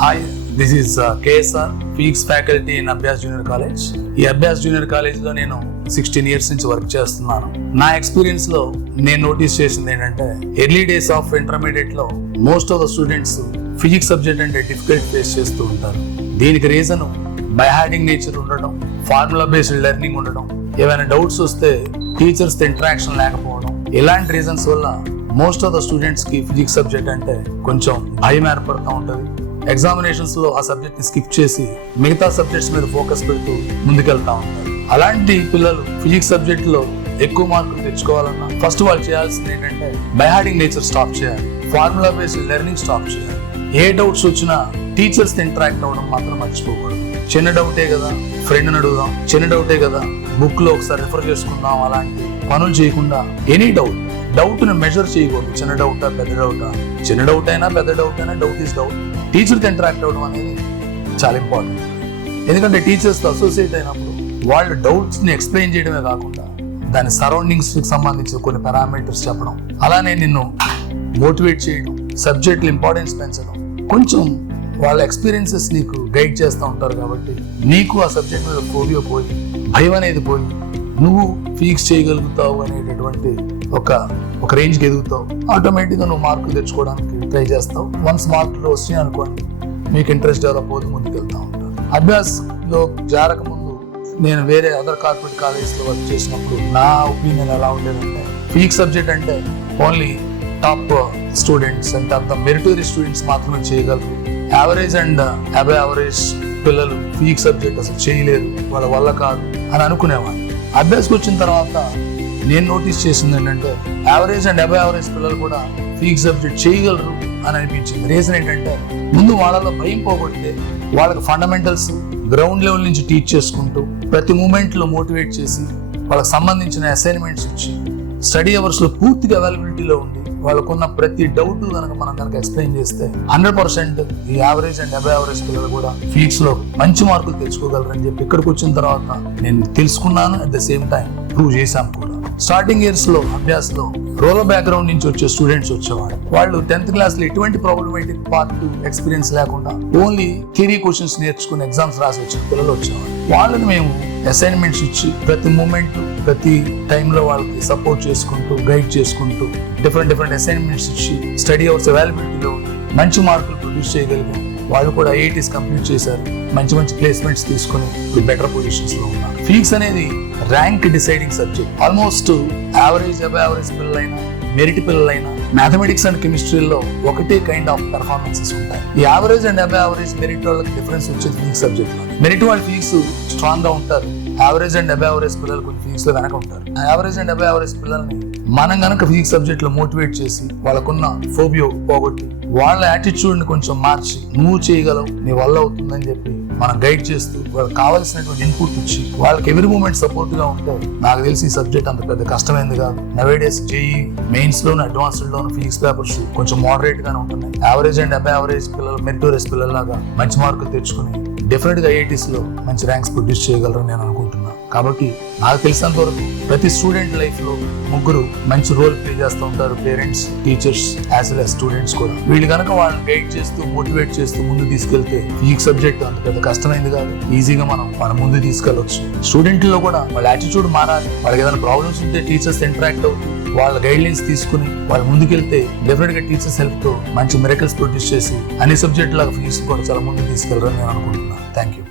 Hi, this is KSR, physics faculty in Abhyas junior college. ఈ Abhyas junior కాలేజ్లో నేను 16 years నుంచి వర్క్ చేస్తున్నాను. నా ఎక్స్పీరియన్స్లో నేను నోటీస్ చేసింది ఏంటంటే, ఎర్లీ డేస్ ఆఫ్ ఇంటర్మీడియట్లో most of the students physics subject అంటే డిఫికల్ట్ ఫేస్ చేస్తూ ఉంటారు. దీనికి రీజన్ బై హార్డింగ్ నేచర్ ఉండడం, ఫార్ములా బేస్డ్ లెర్నింగ్ ఉండడం, ఏమైనా డౌట్స్ వస్తే టీచర్స్తో ఇంటరాక్షన్ లేకపోవడం, ఇలాంటి రీజన్స్ వల్ల మోస్ట్ ఆఫ్ ద స్టూడెంట్స్ కి ఫిజిక్స్ సబ్జెక్ట్ అంటే కొంచెం భయం ఏర్పడుతూ ఉంటుంది. ఎగ్జామినేషన్స్ లో ఆ సబ్జెక్ట్ ని స్కిప్ చేసి మిగతా సబ్జెక్ట్స్ మీద ఫోకస్ పెడుతూ ముందుకెళ్తా ఉంటారు. అలాంటి పిల్లలు ఫిజిక్స్ సబ్జెక్ట్ లో ఎక్కువ మార్కులు తెచ్చుకోవాలన్నా ఫస్ట్ వాళ్ళు చేయాల్సింది ఏంటంటే, బై హార్డింగ్ నేచర్ స్టాప్ చేయాలి, ఫార్ములా బేస్డ్ లెర్నింగ్ స్టాప్ చేయాలి. ఏ డౌట్స్ వచ్చినా టీచర్స్ తో ఇంటరాక్ట్ అవ్వడం మాత్రం మర్చిపోకూడదు. చిన్న డౌటే కదా ఫ్రెండ్ని అడుగుదాం, చిన్న డౌటే కదా బుక్ లో ఒకసారి రిఫర్ చేసుకుందాం, అలాంటి పనులు చేయకుండా ఎనీ డౌట్ ని మెజర్ చేయకూడదు. చిన్న డౌటా పెద్ద డౌటా, చిన్న డౌట్ అయినా పెద్ద డౌట్ అయినా డౌట్ ఈస్ డౌట్. టీచర్తో ఇంటరాక్ట్ అవ్వడం అనేది చాలా ఇంపార్టెంట్. ఎందుకంటే టీచర్స్తో అసోసియేట్ అయినప్పుడు వాళ్ళ డౌట్స్ ని ఎక్స్ప్లెయిన్ చేయడమే కాకుండా దాని సరౌండింగ్స్ కి సంబంధించిన కొన్ని పారామీటర్స్ చెప్పడం, అలానే నిన్ను మోటివేట్ చేయడం, సబ్జెక్టులు ఇంపార్టెన్స్ పెంచడం, కొంచెం వాళ్ళ ఎక్స్పీరియన్సెస్ నీకు గైడ్ చేస్తూ ఉంటారు. కాబట్టి నీకు ఆ సబ్జెక్ట్ మీద ఫోబియా పోయి, భయం అనేది పోయి, నువ్వు ఫిజిక్స్ చేయగలుగుతావు అనేటటువంటి ఒక రేంజ్కి ఎదుగుతావు. ఆటోమేటిక్గా నువ్వు మార్కులు తెచ్చుకోవడానికి ట్రై చేస్తావు. వన్స్ మార్కులు వచ్చినాయి అనుకోండి, మీకు ఇంట్రెస్ట్ డెవలప్ అవుతూ ముందుకెళ్తా ఉంటారు. అభ్యాసంలో జారక ముందు నేను వేరే అదర్ కార్పొరేట్ కాలేజెస్లో వర్క్ చేసినప్పుడు నా ఒపీనియన్ ఎలా ఉండేదంటే, ఫిజిక్స్ సబ్జెక్ట్ అంటే ఓన్లీ టాప్ స్టూడెంట్స్ అంటే అంత మెరిటరీ స్టూడెంట్స్ మాత్రమే చేయగలరు. యావరేజ్ అండ్ అబవ్ యావరేజ్ పిల్లలు ఫిజిక్స్ సబ్జెక్ట్ అసలు చేయలేరు, వాళ్ళ వల్ల కాదు అని అనుకునేవాడిని. అభ్యాసకు వచ్చిన తర్వాత నేను నోటీస్ చేసింది ఏంటంటే, యావరేజ్ అండ్ అబవ్ యావరేజ్ పిల్లలు కూడా ఫిజిక్స్ సబ్జెక్ట్ చేయగలరు అని అనిపించింది. రీజన్ ఏంటంటే, ముందు వాళ్ళలో భయం పోగొట్టే వాళ్ళకి ఫండమెంటల్స్ గ్రౌండ్ లెవెల్ నుంచి టీచ్ చేసుకుంటూ ప్రతి మూమెంట్లో మోటివేట్ చేసి వాళ్ళకి సంబంధించిన అసైన్మెంట్స్ ఇచ్చి స్టడీ అవర్స్ లో పూర్తిగా అవైలబిలిటీలో ఉండి వాళ్ళకున్న ప్రతి డౌట్ మనం ఎక్స్ప్లెయిన్ చేస్తే 100% ఈ యావరేజ్ అండ్ అబవ్ యావరేజ్ పిల్లలు కూడా ఫిజిక్స్ లో మంచి మార్కులు తెచ్చుకోగలరని చెప్పి ఇక్కడికి వచ్చిన తర్వాత నేను తెలుసుకున్నాను. At the same time prove చేశాను కూడా. స్టార్టింగ్ ఇయర్స్ లో అభ్యాసంలో రూరల్ బ్యాక్గ్రౌండ్ నుంచి వచ్చే స్టూడెంట్స్ వచ్చేవాడు. వాళ్ళు 10th క్లాస్ లో ఎటువంటి ప్రాబ్లమేటిక్ పార్ట్ ఎక్స్పీరియన్స్ లేకుండా ఓన్లీ థియరీ క్వశ్చన్స్ నేర్చుకుని ఎగ్జామ్స్ రాసి వచ్చిన పిల్లలు వచ్చేవాడు. వాళ్ళని మేము అసైన్మెంట్స్ ఇచ్చి ప్రతి మూమెంట్ ప్రతి టైంలో వాళ్ళకి సపోర్ట్ చేసుకుంటూ గైడ్ చేసుకుంటూ డిఫరెంట్ అసైన్మెంట్స్ ఇచ్చి స్టడీ అవర్స్ అవైలబిలిటీలో మంచి మార్కులు ప్రొడ్యూస్ చేయగలిగాం. వాళ్ళు కూడా IITs కంప్లీట్ చేశారు, మంచి ప్లేస్మెంట్స్ తీసుకుని బెటర్ పొజిషన్స్ లో ఉన్నారు. ఫిజిక్స్ అనేది rank deciding subject. Almost average above average పిల్లలైనా మెరిట్ పిల్లలైనా మ్యాథమెటిక్స్ అండ్ కెమిస్ట్రీలో ఒకటే కైండ్ ఆఫ్ పెర్ఫార్మెన్సెస్ ఉంటాయి. ఈ average and above average merit వాళ్ళకి డిఫరెన్స్ వచ్చేది ఫిజిక్స్ సబ్జెక్ట్ లో. మెరిట్ వాళ్ళు ఫిజిక్స్ స్ట్రాంగ్ గా ఉంటారు, యావరేజ్ అండ్ అబవ్ యావరేజ్ పిల్లలు కొంచెం ఫిజిక్స్ లో వెనక ఉంటారు. యావరేజ్ అండ్ అబవ్ యావరేజ్ పిల్లల్ని మనం గనక ఫిజిక్స్ సబ్జెక్ట్ లో మోటివేట్ చేసి వాళ్ళకున్న ఫోబియో పోగొట్టి వాళ్ళ యాటిట్యూడ్ ని కొంచెం మార్చి, నువ్వు చేయగలవు, నీ వల్ల అవుతుందని చెప్పి మనం గైడ్ చేస్తూ వాళ్ళకి కావాల్సినటువంటి ఇన్పుట్ ఇచ్చి వాళ్ళకి ఎవ్రీ మూమెంట్ సపోర్ట్ గా ఉంటే నాకు తెలిసి ఈ సబ్జెక్ట్ అంత పెద్ద కష్టమైంది కాదు. నవేడేస్ JEE మెయిన్స్ లోను అడ్వాన్స్డ్ లోను ఫిజిక్స్ పేపర్స్ కొంచెం మోడరేట్ గానే ఉంటున్నాయి. యావరేజ్ అండ్ అబవ్ యావరేజ్ పిల్లలు మెరిటోరియస్ పిల్లల్లాగా మంచి మార్కులు తెచ్చుకుని డెఫినెట్ గా IITs లో మంచి ర్యాంక్స్ ప్రొడ్యూస్ చేయగలరని నేను అనుకుంటున్నాను. కాబట్టి నాకు తెలిసినంత వరకు ప్రతి స్టూడెంట్ లైఫ్ లో ముగ్గురు మంచి రోల్ ప్లే చేస్తూ ఉంటారు, parents, teachers as well as students కూడా. వీళ్ళు కనుక వాళ్ళని గైడ్ చేస్తూ మోటివేట్ చేస్తూ ముందు తీసుకెళ్తే ఫిజిక్స్ సబ్జెక్ట్ అంత పెద్ద కష్టమైంది కాదు, ఈజీగా మనం ముందు తీసుకెళ్ళవచ్చు. స్టూడెంట్లో కూడా వాళ్ళ యాటిట్యూడ్ మారాలి. వాళ్ళకి ఏదైనా ప్రాబ్లమ్స్ ఉంటే టీచర్స్ ఇంటరాక్ట్ అవుతూ వాళ్ళ గైడ్ లైన్స్ తీసుకుని వాళ్ళు ముందుకెళ్తే డెఫినెట్ గా టీచర్స్ హెల్ప్ తో మంచి మిరకల్స్ ప్రొడ్యూస్ చేసి అన్ని సబ్జెక్ట్ లాగా ఫిజిక్స్ కూడా చాలా ముందు తీసుకెళ్ళరని నేను అనుకుంటున్నాను. Thank you.